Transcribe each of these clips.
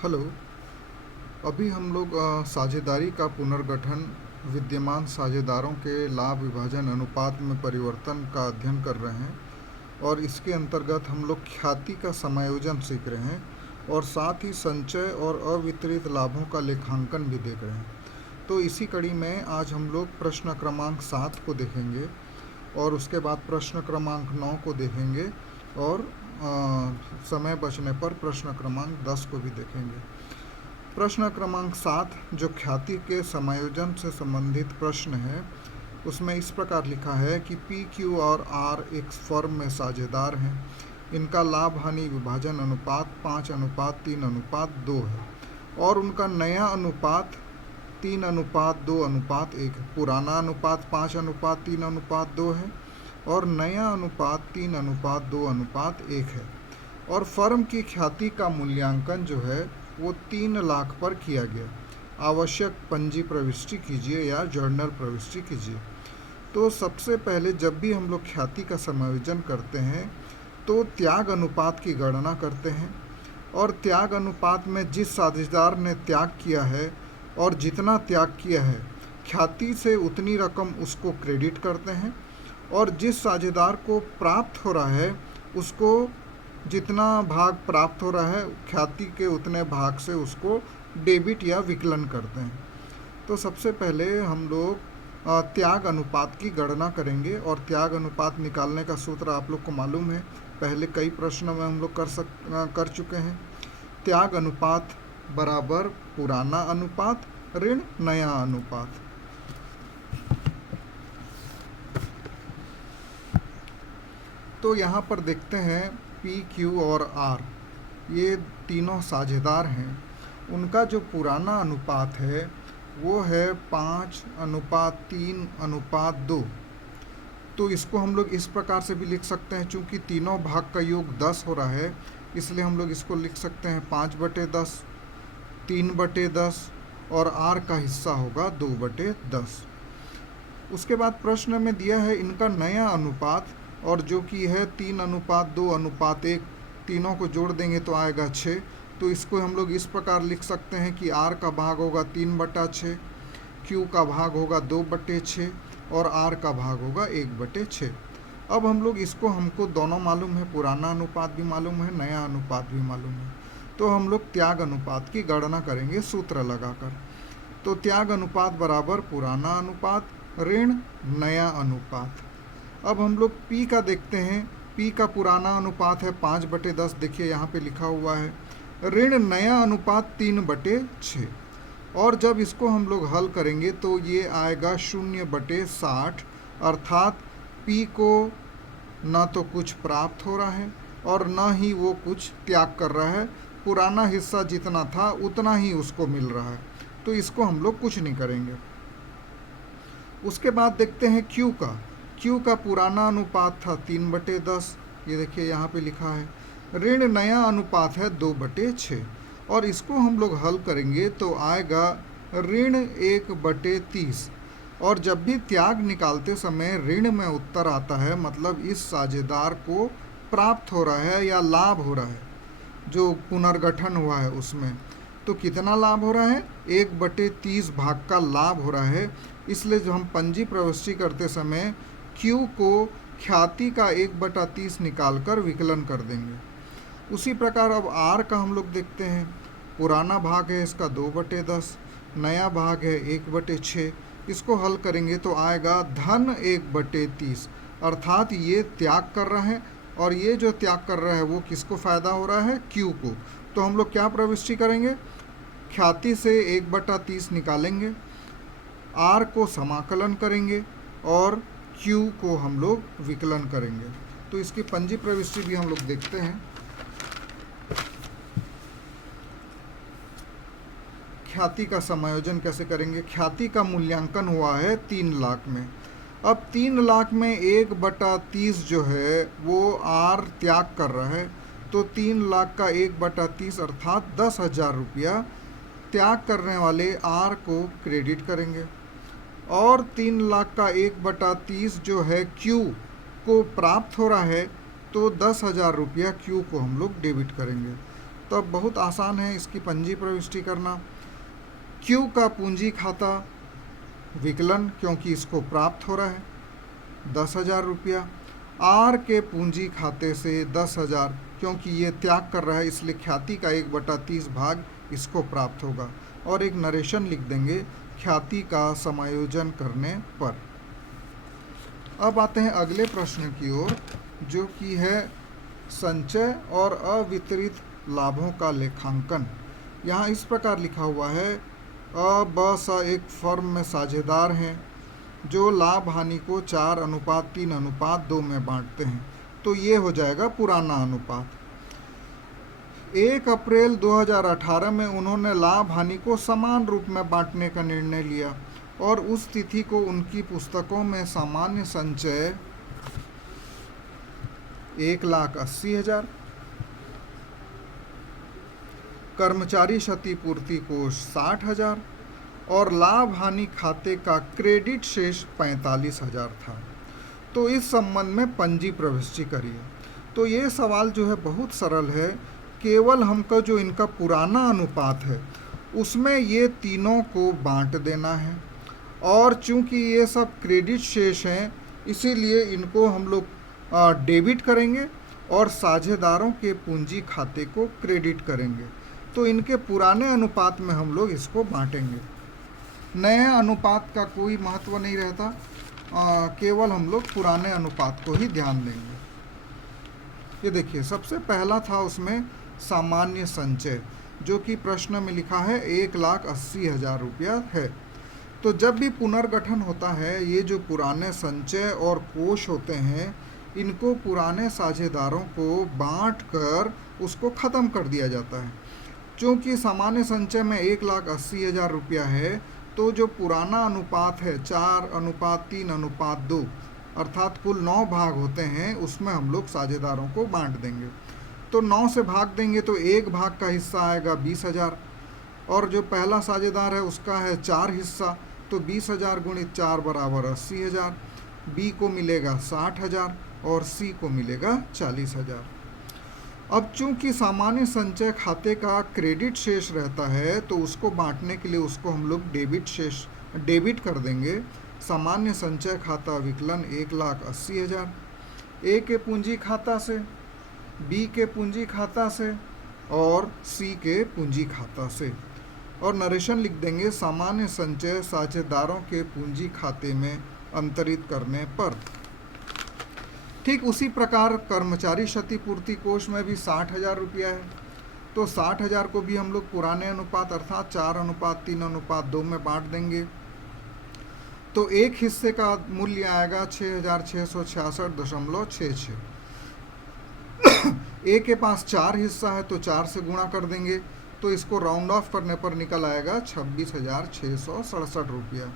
Hello. अभी हम लोग साझेदारी का पुनर्गठन, विद्यमान साझेदारों के लाभ विभाजन अनुपात में परिवर्तन का अध्ययन कर रहे हैं और इसके अंतर्गत हम लोग ख्याति का समायोजन सीख रहे हैं और साथ ही संचय और अवितरित लाभों का लेखांकन भी देख रहे हैं। तो इसी कड़ी में आज हम लोग प्रश्न क्रमांक 7 को देखेंगे और उसके बाद प्रश्न क्रमांक 9 को देखेंगे और समय बचने पर प्रश्न क्रमांक 10 को भी देखेंगे। प्रश्न क्रमांक 7 जो ख्याति के समायोजन से संबंधित प्रश्न है, उसमें इस प्रकार लिखा है कि पी, क्यू और आर एक फर्म में साझेदार हैं। इनका लाभ हानि विभाजन अनुपात 5:3:2 है और उनका नया अनुपात 3:2:1 है। पुराना अनुपात 5:3:2 है और नया अनुपात 3:2:1 है। और फर्म की ख्याति का मूल्यांकन जो है वो 3 लाख पर किया गया। आवश्यक पंजी प्रविष्टि कीजिए या जर्नल प्रविष्टि कीजिए। तो सबसे पहले जब भी हम लोग ख्याति का समायोजन करते हैं तो त्याग अनुपात की गणना करते हैं और त्याग अनुपात में जिस साझेदार ने त्याग किया है और जितना त्याग किया है ख्याति से उतनी रकम उसको क्रेडिट करते हैं और जिस साझेदार को प्राप्त हो रहा है उसको जितना भाग प्राप्त हो रहा है ख्याति के उतने भाग से उसको डेबिट या विकलन करते हैं। तो सबसे पहले हम लोग त्याग अनुपात की गणना करेंगे और त्याग अनुपात निकालने का सूत्र आप लोग को मालूम है, पहले कई प्रश्नों में हम लोग कर चुके हैं। त्याग अनुपात बराबर पुराना अनुपात ऋण नया अनुपात। तो यहाँ पर देखते हैं पी, क्यू और आर ये तीनों साझेदार हैं। उनका जो पुराना अनुपात है वो है 5:3:2। तो इसको हम लोग इस प्रकार से भी लिख सकते हैं, चूँकि तीनों भाग का योग 10 हो रहा है इसलिए हम लोग इसको लिख सकते हैं 5/10, 3/10 और आर का हिस्सा होगा 2/10। उसके बाद प्रश्न में दिया है इनका नया अनुपात और जो कि है 3:2:1, तीनों को जोड़ देंगे तो आएगा 6। तो इसको हम लोग इस प्रकार लिख सकते हैं कि आर का भाग होगा 3/6, क्यू का भाग होगा 2/6 और आर का भाग होगा 1/6। अब हम लोग इसको हमको दोनों मालूम है, पुराना अनुपात भी मालूम है, नया अनुपात भी मालूम है। तो हम लोग त्याग अनुपात की गणना करेंगे सूत्र लगाकर। तो त्याग अनुपात बराबर पुराना अनुपात ऋण नया अनुपात। अब हम लोग P का देखते हैं। P का पुराना अनुपात है 5/10, देखिए यहाँ पे लिखा हुआ है। ऋण नया अनुपात 3/6 और जब इसको हम लोग हल करेंगे तो ये आएगा 0/60, अर्थात P को न तो कुछ प्राप्त हो रहा है और न ही वो कुछ त्याग कर रहा है। पुराना हिस्सा जितना था उतना ही उसको मिल रहा है, तो इसको हम लोग कुछ नहीं करेंगे। उसके बाद देखते हैं Q का। Q का पुराना अनुपात था 3/10, ये देखिए यहाँ पे लिखा है। ऋण नया अनुपात है 2/6 और इसको हम लोग हल करेंगे तो आएगा ऋण 1/30। और जब भी त्याग निकालते समय ऋण में उत्तर आता है मतलब इस साझेदार को प्राप्त हो रहा है या लाभ हो रहा है, जो पुनर्गठन हुआ है उसमें। तो कितना लाभ हो रहा है? 1/30 भाग का लाभ हो रहा है। इसलिए जो हम पंजी प्रविष्टि करते समय Q को ख्याति का 1/30 निकाल कर विकलन कर देंगे। उसी प्रकार अब R का हम लोग देखते हैं। पुराना भाग है इसका 2/10, नया भाग है 1/6। इसको हल करेंगे तो आएगा धन 1/30, अर्थात ये त्याग कर रहा है और ये जो त्याग कर रहा है वो किसको फ़ायदा हो रहा है? Q को। तो हम लोग क्या प्रविष्टि करेंगे? ख्याति से 1/30 निकालेंगे, R को समाकलन करेंगे और Q को हम लोग विकलन करेंगे। तो इसकी पंजी प्रविष्टि भी हम लोग देखते हैं। ख्याति का समायोजन कैसे करेंगे? ख्याति का मूल्यांकन हुआ है 3 लाख में। अब 3 लाख में 1/30 जो है वो R त्याग कर रहा है, तो 3 लाख का 1/30 अर्थात 10,000 रुपया त्याग करने वाले R को क्रेडिट करेंगे और 3 लाख का 1/30 जो है Q को प्राप्त हो रहा है, तो 10,000 रुपया Q को हम लोग डेबिट करेंगे। तो अब बहुत आसान है इसकी पंजी प्रविष्टि करना। Q का पूंजी खाता विकलन, क्योंकि इसको प्राप्त हो रहा है 10,000 रुपया। R के पूंजी खाते से 10,000, क्योंकि ये त्याग कर रहा है इसलिए ख्याति का 1/30 भाग इसको प्राप्त होगा। और एक नरेशन लिख देंगे ख्याति का समायोजन करने पर। अब आते हैं अगले प्रश्न की ओर, जो कि है संचय और अवितरित लाभों का लेखांकन। यहाँ इस प्रकार लिखा हुआ है, अ ब स एक फर्म में साझेदार हैं जो लाभ हानि को 4:3:2 में बांटते हैं। तो ये हो जाएगा पुराना अनुपात। 1 अप्रैल 2018 में उन्होंने लाभ हानि को समान रूप में बांटने का निर्णय लिया और उस तिथि को उनकी पुस्तकों में सामान्य संचय 1,80,000, कर्मचारी क्षतिपूर्ति कोष 60,000 और लाभ हानि खाते का क्रेडिट शेष 45,000 था। तो इस संबंध में पंजी प्रविष्टि करिए। तो ये सवाल जो है बहुत सरल है, केवल हमको जो इनका पुराना अनुपात है उसमें ये तीनों को बांट देना है। और चूंकि ये सब क्रेडिट शेष हैं इसीलिए इनको हम लोग डेबिट करेंगे और साझेदारों के पूंजी खाते को क्रेडिट करेंगे। तो इनके पुराने अनुपात में हम लोग इसको बांटेंगे। नए अनुपात का कोई महत्व नहीं रहता, केवल हम लोग पुराने अनुपात को ही ध्यान देंगे। ये देखिए सबसे पहला था उसमें सामान्य संचय, जो कि प्रश्न में लिखा है 1,80,000 रुपया है। तो जब भी पुनर्गठन होता है, ये जो पुराने संचय और कोष होते हैं इनको पुराने साझेदारों को बांट कर उसको ख़त्म कर दिया जाता है। क्योंकि सामान्य संचय में 1,80,000 रुपया है, तो जो पुराना अनुपात है 4:3:2 अर्थात कुल 9 भाग होते हैं, उसमें हम लोग साझेदारों को बांट देंगे। तो 9 से भाग देंगे तो एक भाग का हिस्सा आएगा 20,000 और जो पहला साझेदार है उसका है 4 हिस्सा, तो 20,000 × 4 = 80,000। बी को मिलेगा 60,000 और सी को मिलेगा 40,000। अब चूंकि सामान्य संचय खाते का क्रेडिट शेष रहता है तो उसको बांटने के लिए उसको हम लोग डेबिट कर देंगे। सामान्य संचय खाता विकलन 1,80,000 ए के पूंजी खाता से, बी के पूंजी खाता से और सी के पूंजी खाता से। और नरेशन लिख देंगे सामान्य संचय साझेदारों के पूंजी खाते में अंतरित करने पर। ठीक उसी प्रकार कर्मचारी क्षतिपूर्ति कोष में भी 60,000 रुपया है, तो 60,000 को भी हम लोग पुराने अनुपात अर्थात 4:3:2 में बांट देंगे। तो एक हिस्से का मूल्य आएगा 6,666.66। ए के पास 4 हिस्सा है तो 4 से गुणा कर देंगे, तो इसको राउंड ऑफ करने पर निकल आएगा 26,667 रुपया।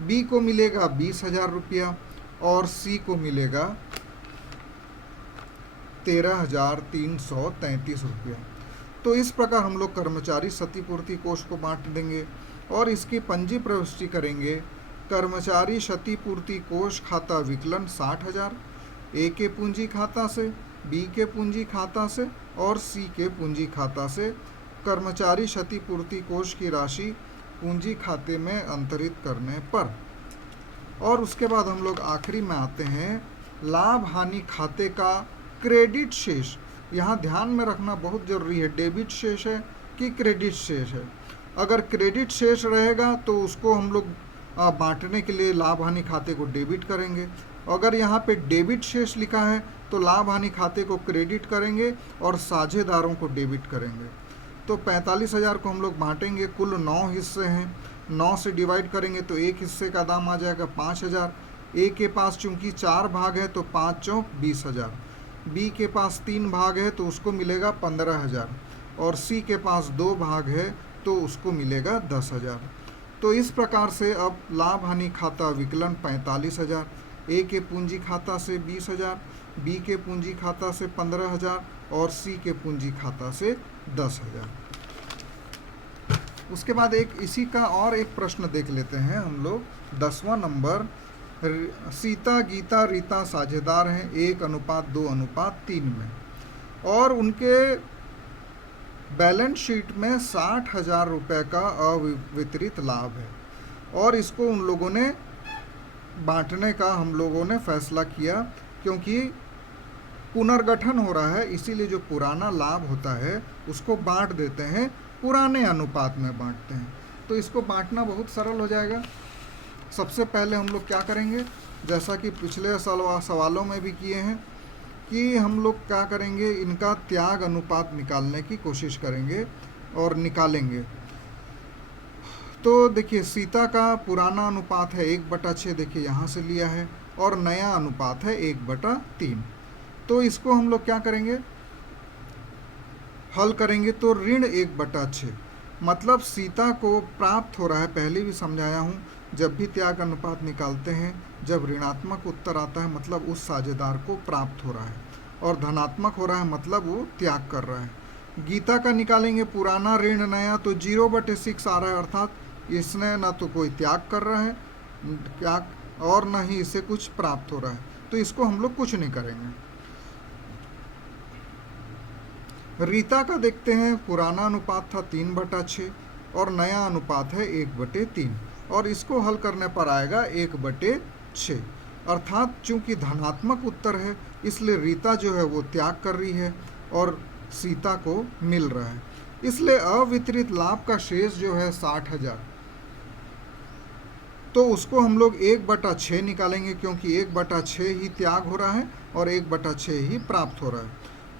बी को मिलेगा 20,000 रुपया और सी को मिलेगा 13,333 रुपया। तो इस प्रकार हम लोग कर्मचारी क्षतिपूर्ति कोष को बांट देंगे और इसकी पंजी प्रविष्टि करेंगे। कर्मचारी क्षतिपूर्ति कोष खाता विकलन 60,000 ए के पूंजी खाता से, बी के पूंजी खाता से और सी के पूंजी खाता से। कर्मचारी क्षतिपूर्ति कोष की राशि पूंजी खाते में अंतरित करने पर। और उसके बाद हम लोग आखिरी में आते हैं लाभ हानि खाते का क्रेडिट शेष। यहाँ ध्यान में रखना बहुत ज़रूरी है, डेबिट शेष है कि क्रेडिट शेष है। अगर क्रेडिट शेष रहेगा तो उसको हम लोग बांटने के लिए लाभ हानि खाते को डेबिट करेंगे। अगर यहाँ पे डेबिट शेष लिखा है तो लाभ हानि खाते को क्रेडिट करेंगे और साझेदारों को डेबिट करेंगे। तो 45,000 को हम लोग बांटेंगे, कुल 9 हिस्से हैं, 9 से डिवाइड करेंगे तो एक हिस्से का दाम आ जाएगा 5,000। ए के पास चूंकि 4 भाग है तो 5 चौक 20,000। बी के पास 3 भाग है तो उसको मिलेगा 15,000 और सी के पास 2 भाग है तो उसको मिलेगा 10,000। तो इस प्रकार से अब लाभ हानि खाता विकलन 45,000, ए के पूंजी खाता से 20,000, बी के पूंजी खाता से 15,000 और सी के पूंजी खाता से 10,000। उसके बाद एक इसी का और एक प्रश्न देख लेते हैं हम लोग। 10वां नंबर, सीता गीता रीता साझेदार हैं 1:2:3 में और उनके बैलेंस शीट में 60,000 रुपये का अवितरित लाभ है और इसको उन लोगों ने बांटने का हम लोगों ने फैसला किया, क्योंकि पुनर्गठन हो रहा है, इसीलिए जो पुराना लाभ होता है उसको बांट देते हैं, पुराने अनुपात में बांटते हैं। तो इसको बांटना बहुत सरल हो जाएगा। सबसे पहले हम लोग क्या करेंगे, जैसा कि पिछले सवालों में भी किए हैं, कि हम लोग क्या करेंगे, इनका त्याग अनुपात निकालने की कोशिश करेंगे और निकालेंगे। तो देखिए, सीता का पुराना अनुपात है 1/6, देखिए यहाँ से लिया है, और नया अनुपात है 1/3। तो इसको हम लोग क्या करेंगे, हल करेंगे तो ऋण 1/6, मतलब सीता को प्राप्त हो रहा है, पहले भी समझाया हूँ, जब भी त्याग अनुपात निकालते हैं, जब ऋणात्मक उत्तर आता है मतलब उस साझेदार को प्राप्त हो रहा है, और धनात्मक हो रहा है मतलब वो त्याग कर रहा है। गीता का निकालेंगे पुराना ऋण नया, तो 0/6 आ रहा है, अर्थात इसने ना तो कोई त्याग कर रहा है त्याग और ना ही इसे कुछ प्राप्त हो रहा है, तो इसको हम लोग कुछ नहीं करेंगे। रीता का देखते हैं, पुराना अनुपात था 3/6 और नया अनुपात है 1/3, और इसको हल करने पर आएगा 1/6, अर्थात चूंकि धनात्मक उत्तर है इसलिए रीता जो है वो त्याग कर रही है और सीता को मिल रहा है, इसलिए अवितरित लाभ का शेष जो है 60,000। तो उसको हम लोग 1/6 निकालेंगे, क्योंकि 1/6 ही त्याग हो रहा है और 1/6 ही प्राप्त हो रहा है।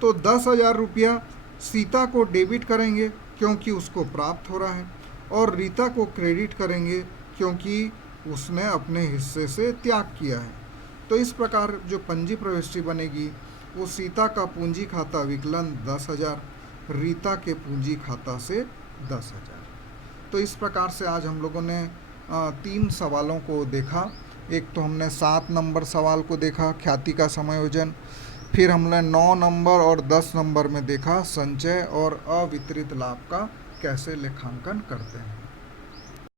तो 10,000 रुपया सीता को डेबिट करेंगे क्योंकि उसको प्राप्त हो रहा है, और रीता को क्रेडिट करेंगे क्योंकि उसने अपने हिस्से से त्याग किया है। तो इस प्रकार जो पंजी प्रविष्टि बनेगी वो सीता का पूंजी खाता विकलन 10,000, रीता के पूंजी खाता से 10,000। तो इस प्रकार से आज हम लोगों ने 3 सवालों को देखा। एक तो हमने 7 नंबर सवाल को देखा, ख्याति का समायोजन, फिर हमने 9 नंबर और 10 नंबर में देखा संचय और अवितरित लाभ का कैसे लेखांकन करते हैं।